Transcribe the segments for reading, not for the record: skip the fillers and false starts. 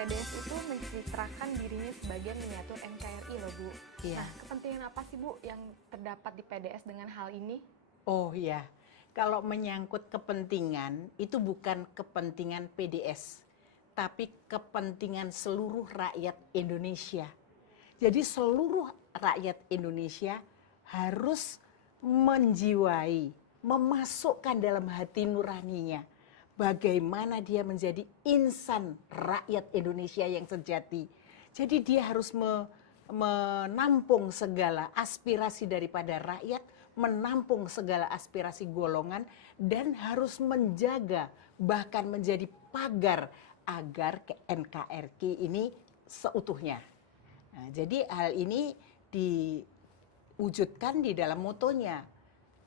PDS itu mencitrakan dirinya sebagai miniatur NKRI loh Bu. Iya. Nah, kepentingan apa sih Bu yang terdapat di PDS dengan hal ini? Oh iya, kalau menyangkut kepentingan, itu bukan kepentingan PDS, tapi kepentingan seluruh rakyat Indonesia. Jadi seluruh rakyat Indonesia harus menjiwai, memasukkan dalam hati nuraninya bagaimana dia menjadi insan rakyat Indonesia yang sejati. Jadi dia harus menampung segala aspirasi daripada rakyat, menampung segala aspirasi golongan, dan harus menjaga bahkan menjadi pagar agar NKRI ini seutuhnya. Nah, jadi hal ini diwujudkan di dalam motonya,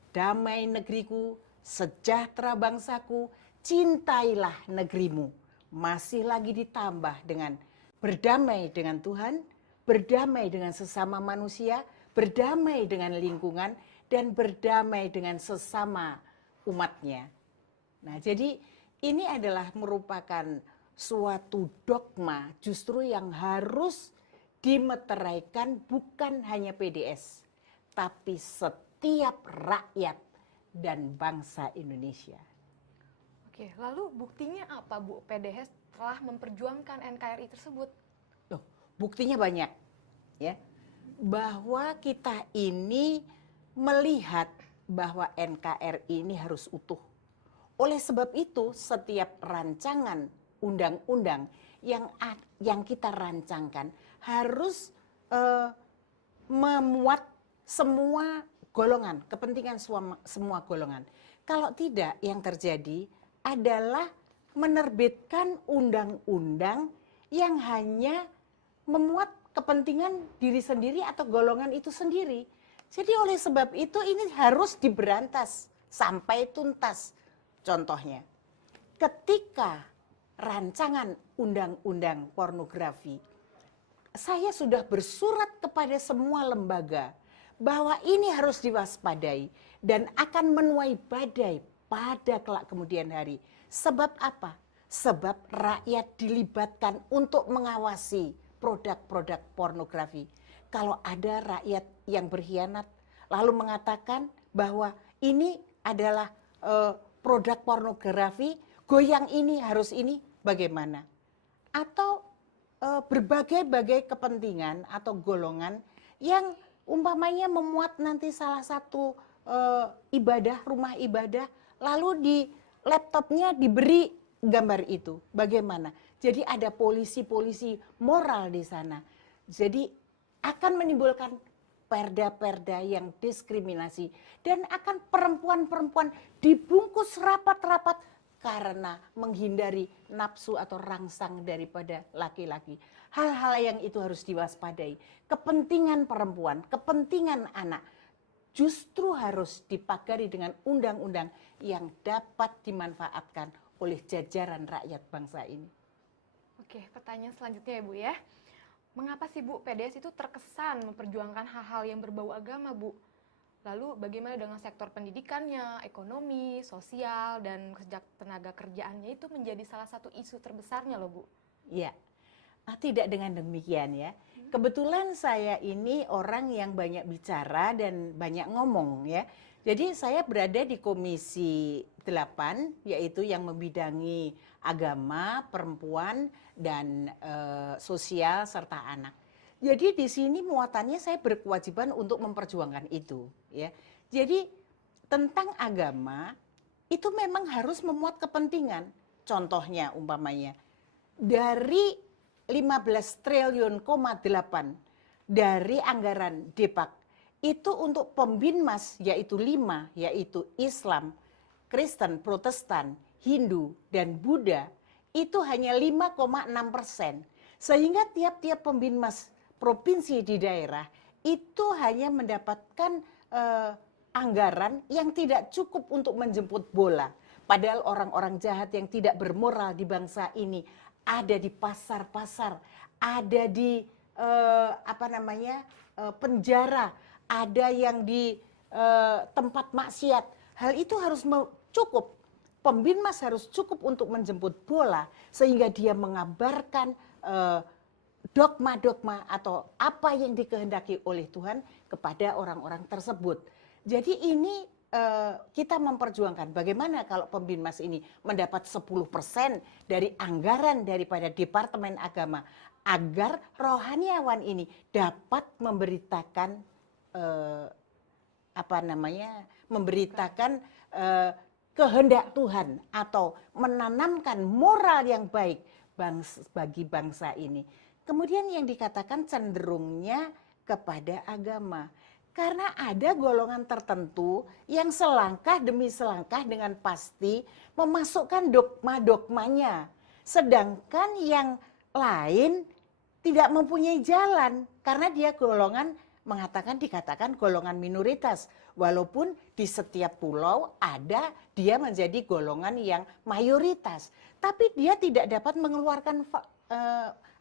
damai negeriku, sejahtera bangsaku, cintailah negerimu. Masih lagi ditambah dengan berdamai dengan Tuhan, berdamai dengan sesama manusia, berdamai dengan lingkungan, dan berdamai dengan sesama umatnya. Nah, jadi ini adalah merupakan suatu dogma justru yang harus dimeteraikan bukan hanya PDS, tapi setiap rakyat dan bangsa Indonesia. Oke, lalu buktinya apa Bu PDS telah memperjuangkan NKRI tersebut? Loh, buktinya banyak, ya, bahwa kita ini melihat bahwa NKRI ini harus utuh. Oleh sebab itu, setiap rancangan undang-undang yang kita rancangkan harus memuat semua golongan, kepentingan semua golongan. Kalau tidak, yang terjadi adalah menerbitkan undang-undang yang hanya memuat kepentingan diri sendiri atau golongan itu sendiri. Jadi oleh sebab itu ini harus diberantas sampai tuntas. Contohnya, ketika rancangan undang-undang pornografi, saya sudah bersurat kepada semua lembaga bahwa ini harus diwaspadai dan akan menuai badai pada kelak kemudian hari. Sebab apa? Sebab rakyat dilibatkan untuk mengawasi produk-produk pornografi. Kalau ada rakyat yang berkhianat lalu mengatakan bahwa ini adalah produk pornografi, goyang ini harus ini, bagaimana? Atau berbagai-bagai kepentingan atau golongan yang umpamanya memuat nanti salah satu ibadah, rumah ibadah, lalu di laptopnya diberi gambar itu. Bagaimana? Jadi ada polisi-polisi moral di sana. Jadi akan menimbulkan perda-perda yang diskriminasi dan akan perempuan-perempuan dibungkus rapat-rapat karena menghindari nafsu atau rangsang daripada laki-laki. Hal-hal yang itu harus diwaspadai. Kepentingan perempuan, kepentingan anak justru harus dipagari dengan undang-undang yang dapat dimanfaatkan oleh jajaran rakyat bangsa ini. Oke, pertanyaan selanjutnya ya Bu ya. Mengapa sih Bu PDS itu terkesan memperjuangkan hal-hal yang berbau agama Bu? Lalu bagaimana dengan sektor pendidikannya, ekonomi, sosial, dan tenaga kerjaannya itu menjadi salah satu isu terbesarnya loh Bu? Ya, tidak dengan demikian ya. Kebetulan saya ini orang yang banyak bicara dan banyak ngomong ya. Jadi saya berada di Komisi 8, yaitu yang membidangi agama, perempuan, dan sosial serta anak. Jadi di sini muatannya saya berkewajiban untuk memperjuangkan itu, ya. Jadi tentang agama itu memang harus memuat kepentingan. Contohnya umpamanya dari 15 triliun, 8 dari anggaran Depak itu untuk Pembinmas yaitu 5, yaitu Islam, Kristen, Protestan, Hindu, dan Buddha itu hanya 5,6%. Sehingga tiap-tiap Pembinmas provinsi di daerah itu hanya mendapatkan anggaran yang tidak cukup untuk menjemput bola. Padahal orang-orang jahat yang tidak bermoral di bangsa ini ada di pasar-pasar, ada di penjara, ada yang di tempat maksiat. Hal itu harus cukup. Pembinmas harus cukup untuk menjemput bola sehingga dia mengabarkan dogma-dogma atau apa yang dikehendaki oleh Tuhan kepada orang-orang tersebut. Jadi ini kita memperjuangkan bagaimana kalau Pembinmas ini mendapat 10% dari anggaran daripada Departemen Agama agar rohaniawan ini dapat memberitakan kehendak Tuhan atau menanamkan moral yang baik bagi bangsa ini. Kemudian yang dikatakan cenderungnya kepada agama. Karena ada golongan tertentu yang selangkah demi selangkah dengan pasti memasukkan dogma-dogmanya. Sedangkan yang lain tidak mempunyai jalan karena dia dikatakan golongan minoritas. Walaupun di setiap pulau dia menjadi golongan yang mayoritas. Tapi dia tidak dapat mengeluarkan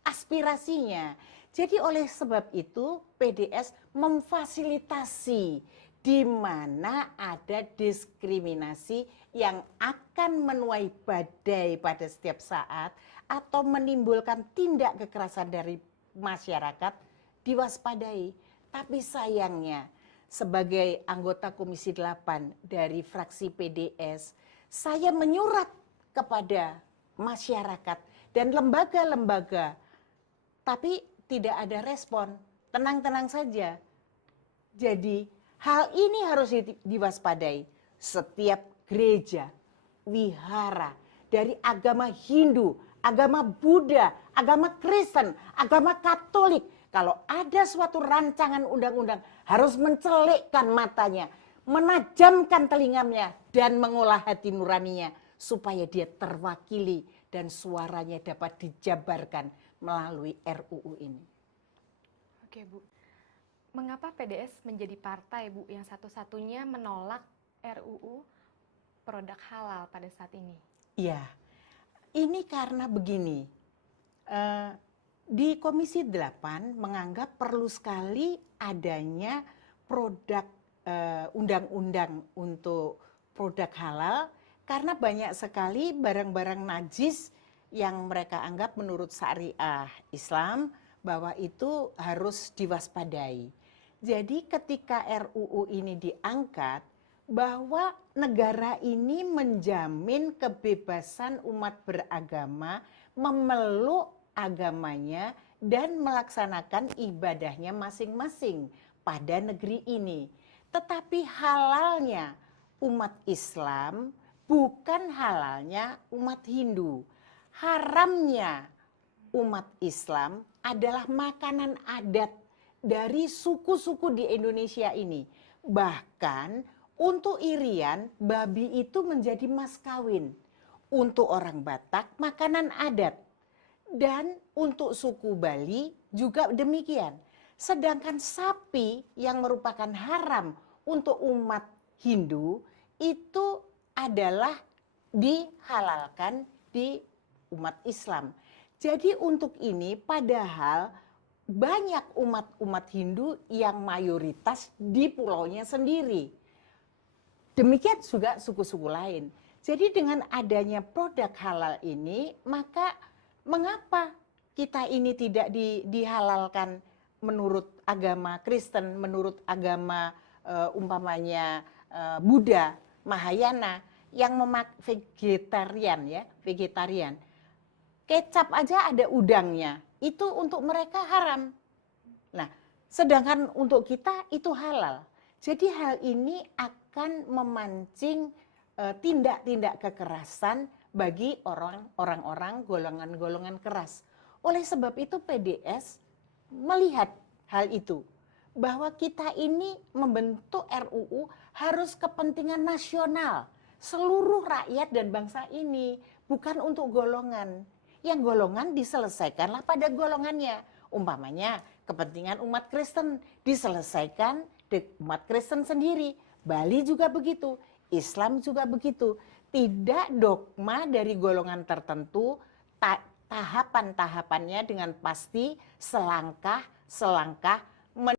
aspirasinya. Jadi oleh sebab itu PDS memfasilitasi di mana ada diskriminasi yang akan menuai badai pada setiap saat atau menimbulkan tindak kekerasan dari masyarakat diwaspadai. Tapi sayangnya sebagai anggota Komisi 8 dari fraksi PDS, saya menyurat kepada masyarakat dan lembaga-lembaga, tapi tidak ada respon, tenang-tenang saja. Jadi hal ini harus diwaspadai. Setiap gereja, wihara, dari agama Hindu, agama Buddha, agama Kristen, agama Katolik, kalau ada suatu rancangan undang-undang harus mencelikkan matanya, menajamkan telinganya, dan mengolah hati nuraninya supaya dia terwakili dan suaranya dapat dijabarkan melalui RUU ini. Oke Bu, mengapa PDS menjadi partai Bu yang satu-satunya menolak RUU produk halal pada saat ini? Ya, ini karena begini, di Komisi 8 menganggap perlu sekali adanya produk undang-undang untuk produk halal karena banyak sekali barang-barang najis yang mereka anggap menurut syariah Islam bahwa itu harus diwaspadai. Jadi ketika RUU ini diangkat, bahwa negara ini menjamin kebebasan umat beragama memeluk agamanya dan melaksanakan ibadahnya masing-masing pada negeri ini. Tetapi halalnya umat Islam bukan halalnya umat Hindu. Haramnya umat Islam adalah makanan adat dari suku-suku di Indonesia ini. Bahkan untuk irian, babi itu menjadi mas kawin. Untuk orang Batak, makanan adat. Dan untuk suku Bali juga demikian. Sedangkan sapi yang merupakan haram untuk umat Hindu itu adalah dihalalkan di umat Islam. Jadi untuk ini padahal banyak umat-umat Hindu yang mayoritas di pulaunya sendiri. Demikian juga suku-suku lain. Jadi dengan adanya produk halal ini, maka mengapa kita ini tidak dihalalkan menurut agama Kristen, menurut agama umpamanya Buddha, Mahayana, yang vegetarian. Kecap aja ada udangnya, itu untuk mereka haram. Nah, sedangkan untuk kita itu halal. Jadi hal ini akan memancing tindak-tindak kekerasan bagi orang-orang golongan-golongan keras. Oleh sebab itu PDS melihat hal itu, bahwa kita ini membentuk RUU harus kepentingan nasional, seluruh rakyat dan bangsa ini, bukan untuk golongan. Yang golongan diselesaikanlah pada golongannya. Umpamanya kepentingan umat Kristen diselesaikan di umat Kristen sendiri. Bali juga begitu, Islam juga begitu. Tidak dogma dari golongan tertentu, tahapan-tahapannya dengan pasti selangkah-selangkah